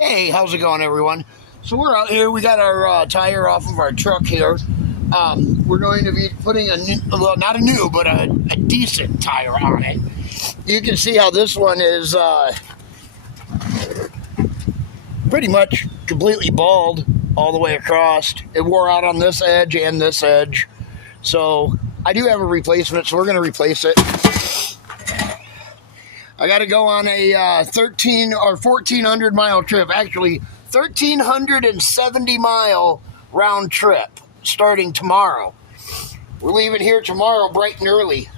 Hey, how's it going, everyone? So we're out here. We got our tire off of our truck here. We're going to be putting a new, well, not a new, but a decent tire on it. You can see how this one is pretty much completely bald all the way across. It wore out on this edge and this edge. So I do have a replacement, so we're going to replace it. I got to go on a 13 or 1,400 mile trip. Actually, 1,370 mile round trip starting tomorrow. We're leaving here tomorrow bright and early.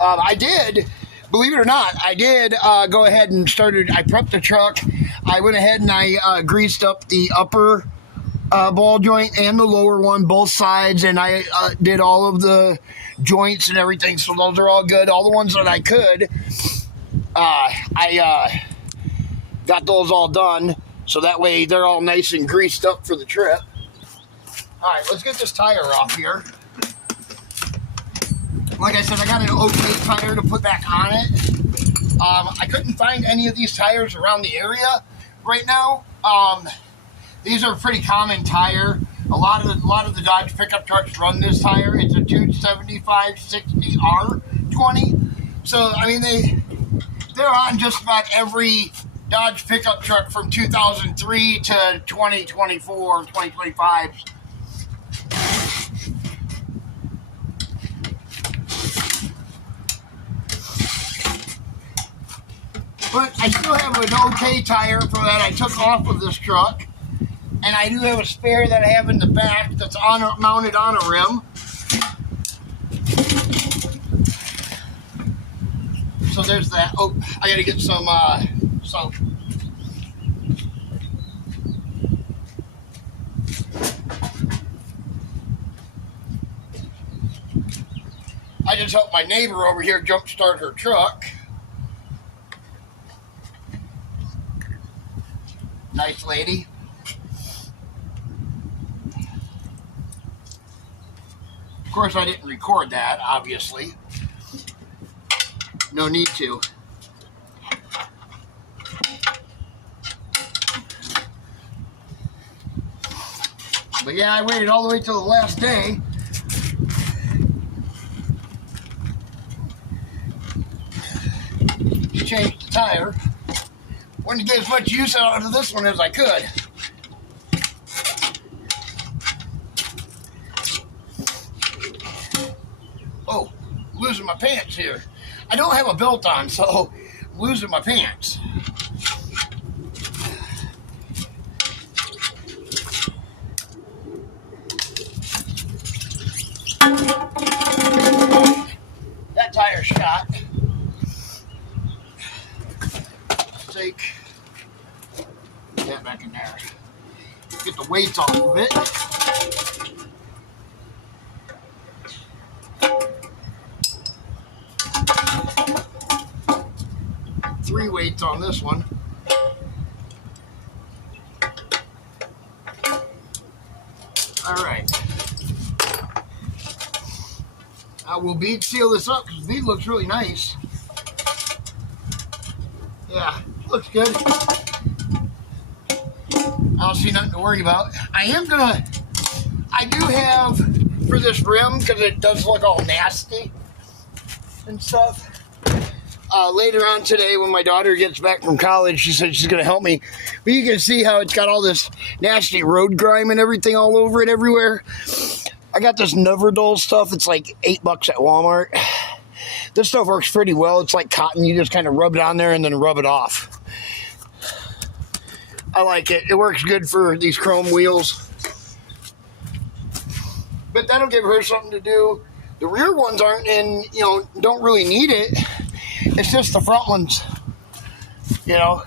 I did, believe it or not, I did go ahead and I prepped the truck. I went ahead and I greased up the upper ball joint and the lower one, both sides, and I did all of the joints and everything, so those are all good. All the ones that I could, I got those all done, so that way they're all nice and greased up for the trip. All right, let's get this tire off here. Like I said, I got an okay tire to put back on it. I couldn't find any of these tires around the area right now. These are a pretty common tire. A lot of the Dodge pickup trucks run this tire. It's a 275/60R20. So I mean they're on just about every Dodge pickup truck from 2003 to 2024, 2025. But I still have an okay tire for that I took off of this truck. And I do have a spare that I have in the back that's mounted on a rim. So there's that. Oh, I gotta get some soap. I just helped my neighbor over here jumpstart her truck. Nice lady. Of course, I didn't record that, obviously. No need to. But yeah, I waited all the way till the last day. To change the tire. Wanted to get as much use out of this one as I could. Oh, losing my pants here. I don't have a belt on, so I'm losing my pants. That tire's shot. Let's take that back in there. Get the weights off of it. Three weights on this one. All right. We'll bead seal this up because the bead looks really nice. Yeah, looks good. I don't see nothing to worry about. I do have for this rim, because it does look all nasty and stuff. Later on today, when my daughter gets back from college, she said she's going to help me. But you can see how it's got all this nasty road grime and everything all over it everywhere. I got this Neverdol stuff. It's like $8 at Walmart. This stuff works pretty well. It's like cotton. You just kind of rub it on there and then rub it off. I like it. It works good for these chrome wheels. But that'll give her something to do. The rear ones aren't don't really need it. It's just the front ones, because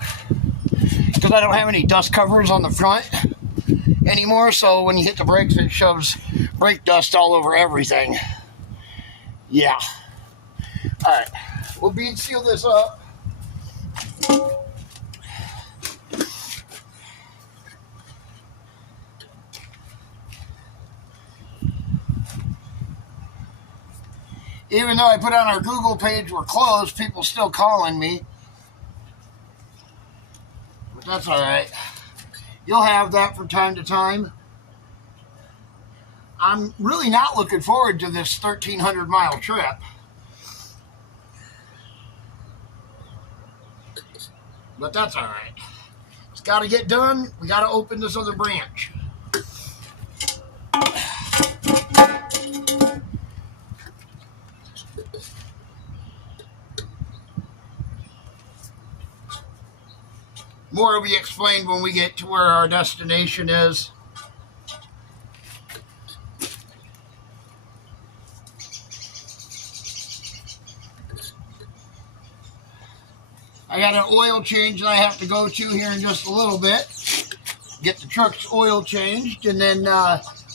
I don't have any dust covers on the front anymore, so when you hit the brakes, it shoves brake dust all over everything. Yeah. All right. We'll bead seal this up. Even though I put on our Google page we're closed, people still calling me. that's all right. You'll have that from time to time. I'm really not looking forward to this 1,300-mile trip. But that's all right. It's got to get done. We got to open this other branch. More will be explained when we get to where our destination is. I got an oil change that I have to go to here in just a little bit. Get the truck's oil changed, and then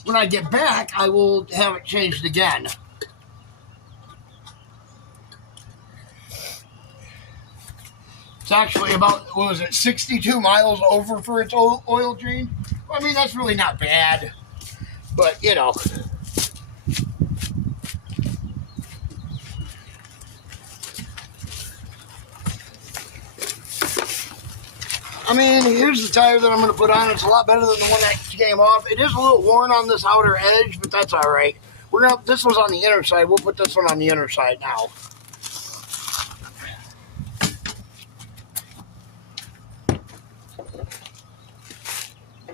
when I get back, I will have it changed again. It's actually about, what was it, 62 miles over for its oil change? Well, I mean, that's really not bad. But, you know. I mean, here's the tire that I'm going to put on. It's a lot better than the one that came off. It is a little worn on this outer edge, but that's all right. This was on the inner side. We'll put this one on the inner side now.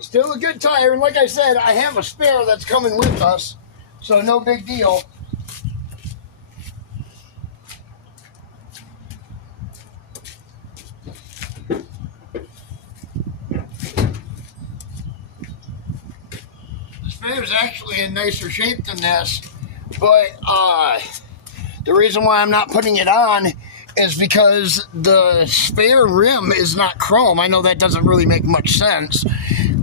Still a good tire, and like I said, I have a spare that's coming with us, so no big deal. This spare is actually in nicer shape than this, but the reason why I'm not putting it on is because the spare rim is not chrome. I know that doesn't really make much sense,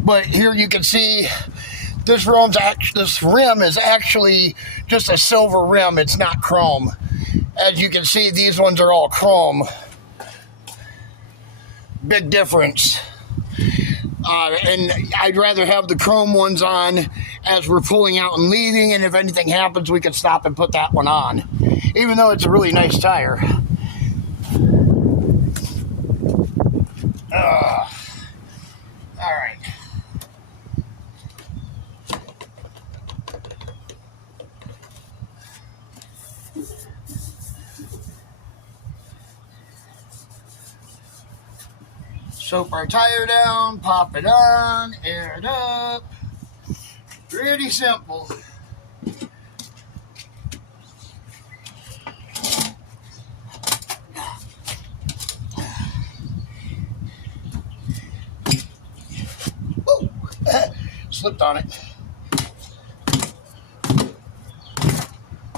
but here you can see this rim is actually just a silver rim. It's not chrome. As you can see, these ones are all chrome. Big difference. And I'd rather have the chrome ones on as we're pulling out and leaving, and if anything happens, we can stop and put that one on, even though it's a really nice tire. All right. Soap our tire down, pop it on, air it up. Pretty simple. Woo! Slipped on it.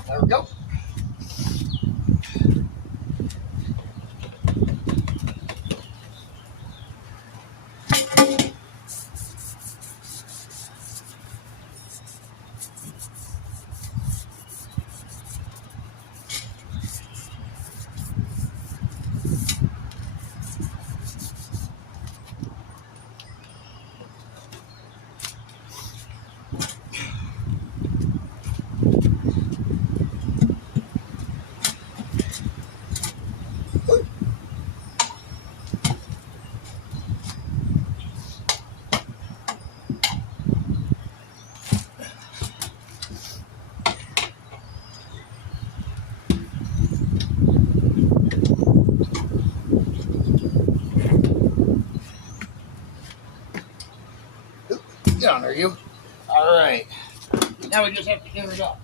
There we go. Get on there, you. All right. Now we just have to clean it up.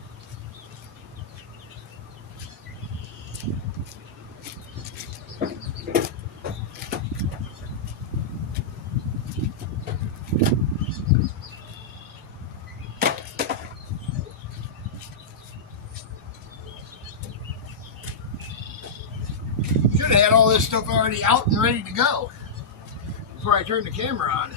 Should have had all this stuff already out and ready to go before I turned the camera on.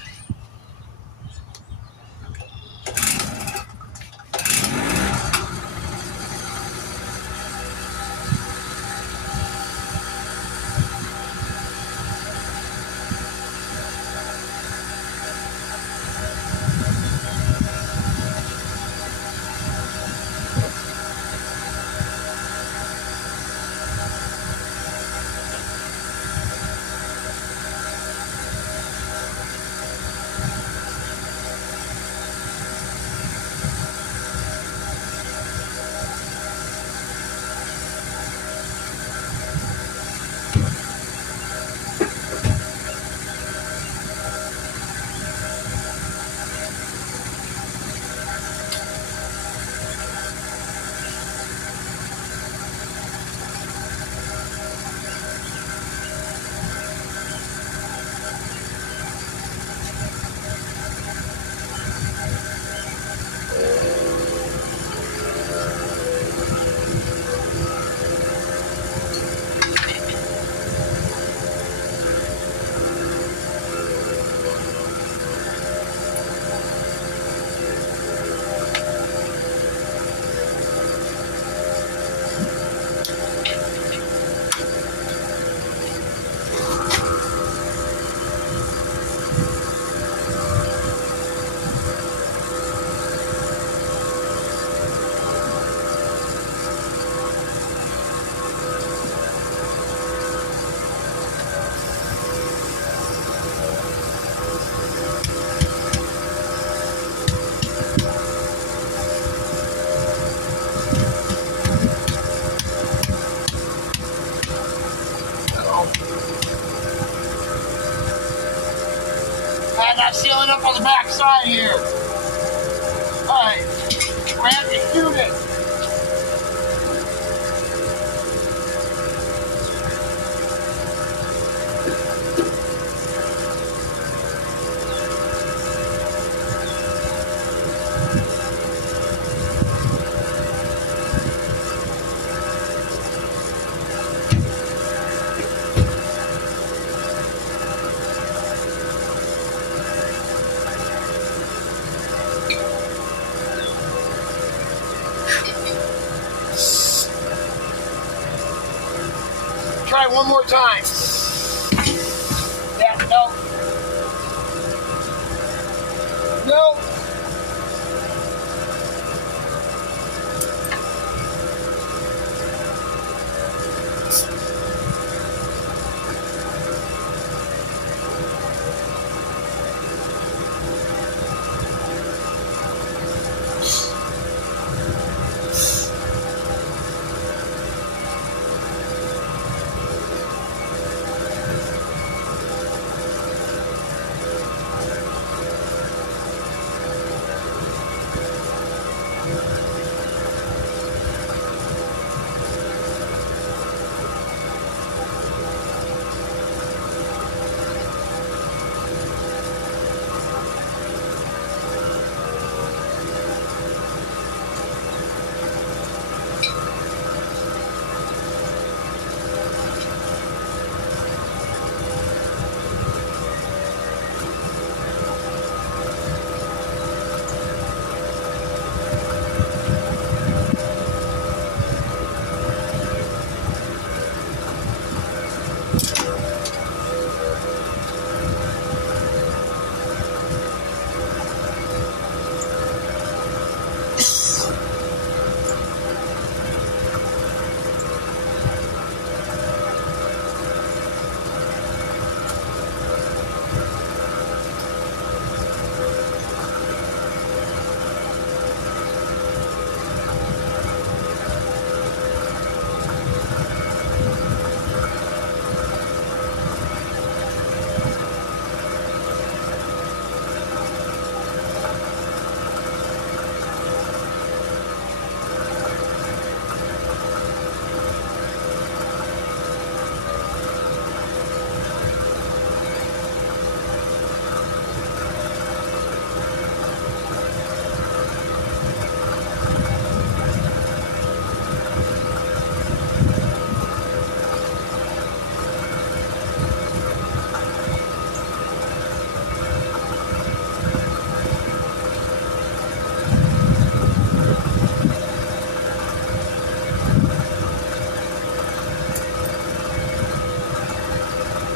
I got sealing up on the back side here. Alright, we're going to have to shoot it. Try one more time. Yeah, no. No.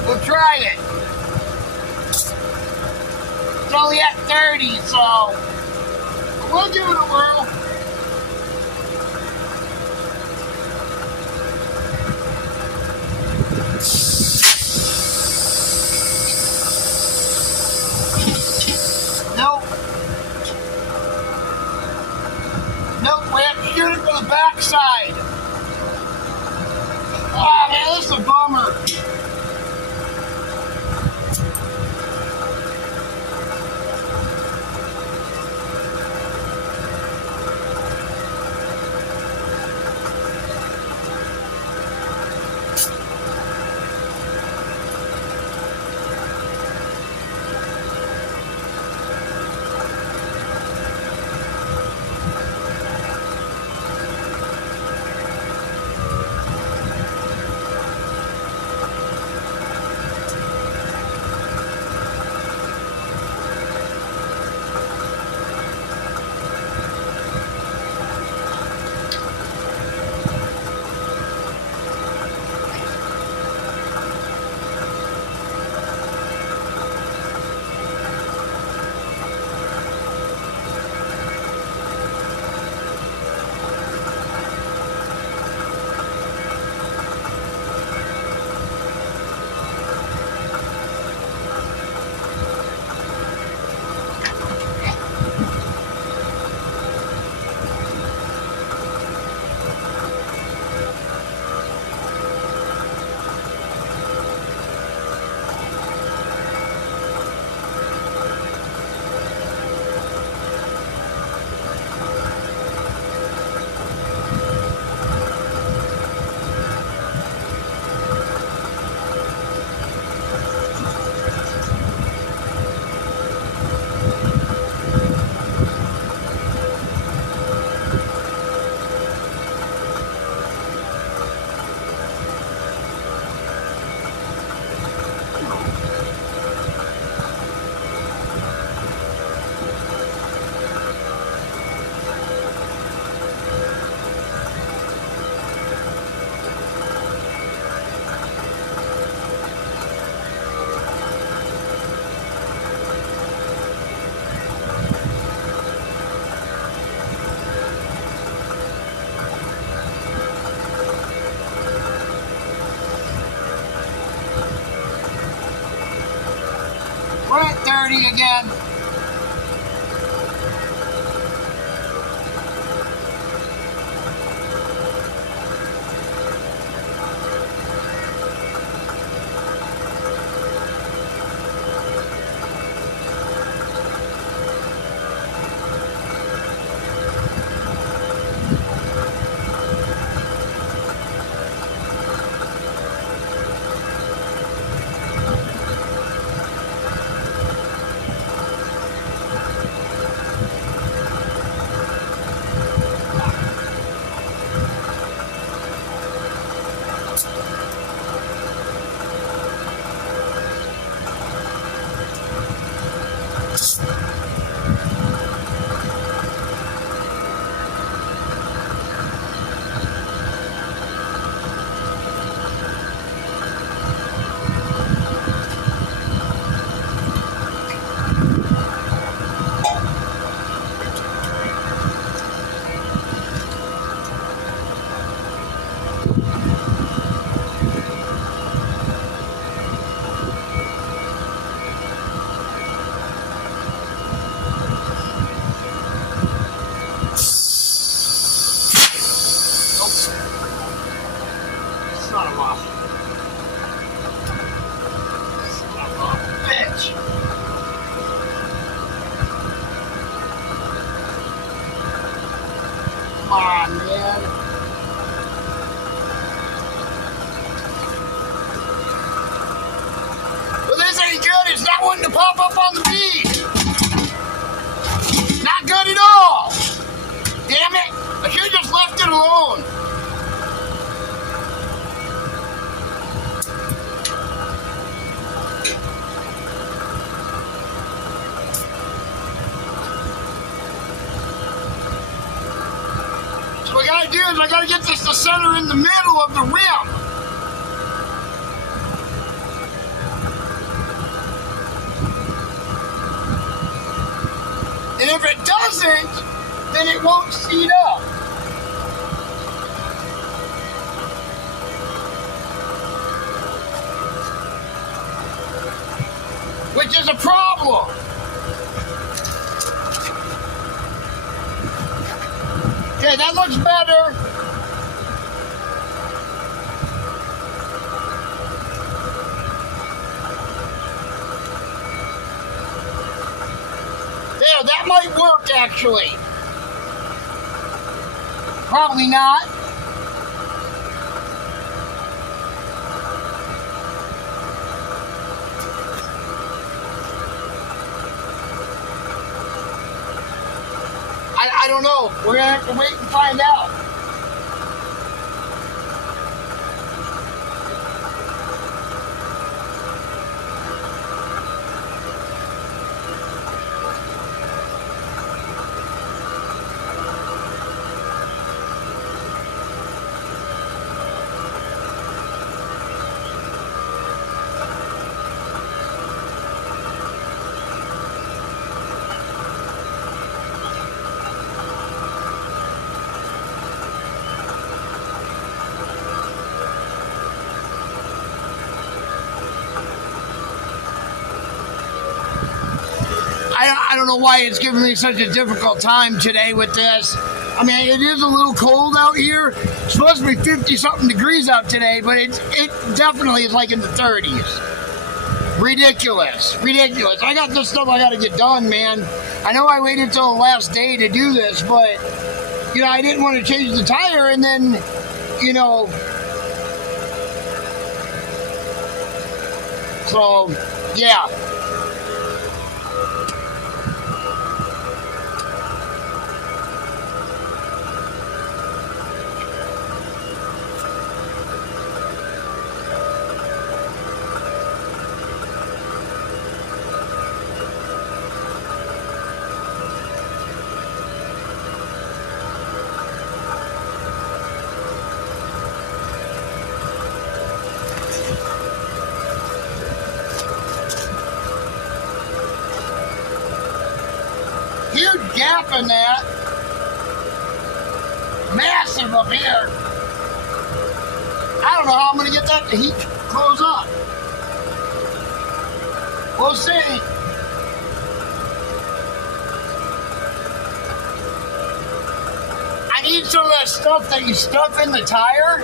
We'll try it. It's only at 30, so we'll give it a whirl. Nope. Nope, we have to shoot it from the back side. Oh man, this is a bummer. We're at 30 again. To pop up on the beat. Not good at all. Damn it. I should have just left it alone. So what I gotta do is I gotta get this to center in the middle of the rim. And if it doesn't, then it won't seat up. Which is a problem. Okay, that looks better. Yeah, that might work actually. Probably not. I don't know. We're gonna have to wait and find out. I don't know why it's giving me such a difficult time today with this. I mean, it is a little cold out here. It's supposed to be 50-something degrees out today, but it definitely is like in the 30s. Ridiculous. Ridiculous. I got this stuff I got to get done, man. I know I waited till the last day to do this, but, you know, I didn't want to change the tire and then, you know. So, yeah. Huge gap in that. Massive up here. I don't know how I'm going to get that to heat close up. We'll see. some of that stuff that you stuff in the tire,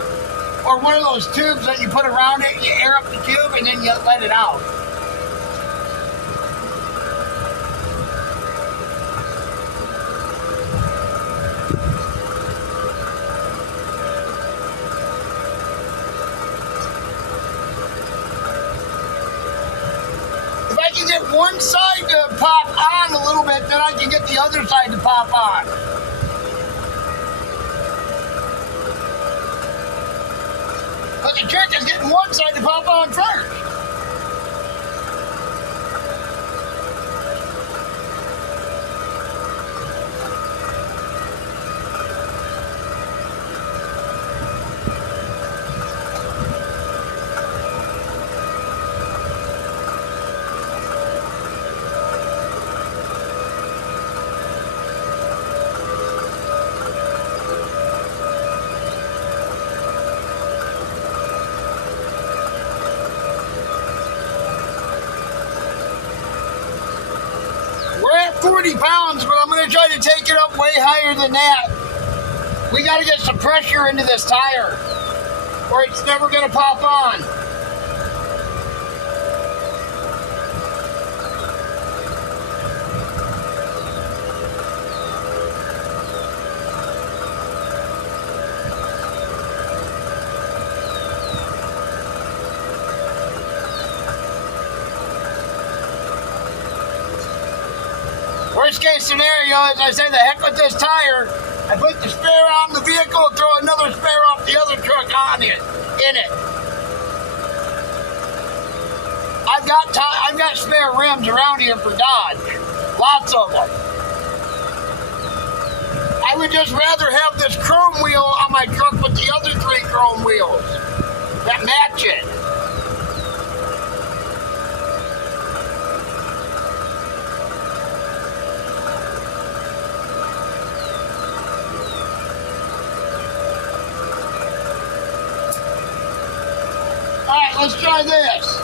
or one of those tubes that you put around it, you air up the tube and then you let it out. If I can get one side to pop on a little bit, then I can get the other side to pop on. But the trick is getting one side to pop on first. We're at 40 pounds, but I'm going to try to take it up way higher than that. We got to get some pressure into this tire, or it's never going to pop on. Worst case scenario is I say the heck with this tire. I put the spare on the vehicle, throw another spare off the other truck on it, in it. I've got spare rims around here for Dodge, lots of them. I would just rather have this chrome wheel on my truck with the other 3 chrome wheels that match it. Alright, let's try this.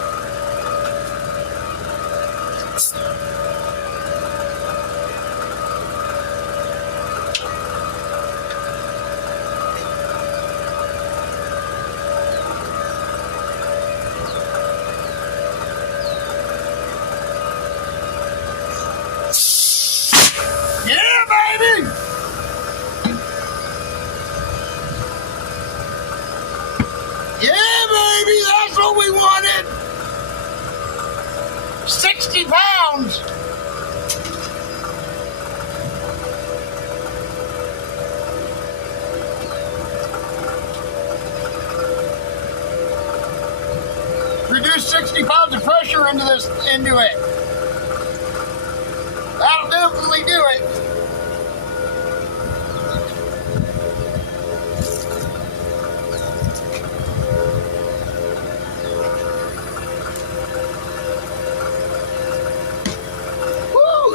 Yeah, baby! Yeah, baby, that's what we wanted. 60 pounds. Reduce 60 pounds of pressure into it. That'll definitely do it.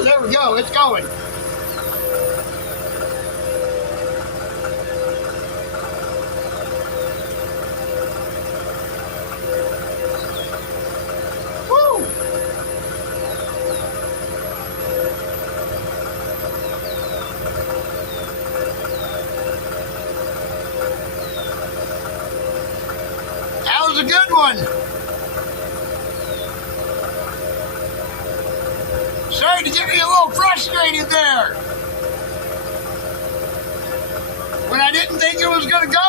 There we go, it's going. Woo! That was a good one. Sorry to get me a little frustrated there. When I didn't think it was going to go.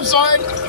on, son.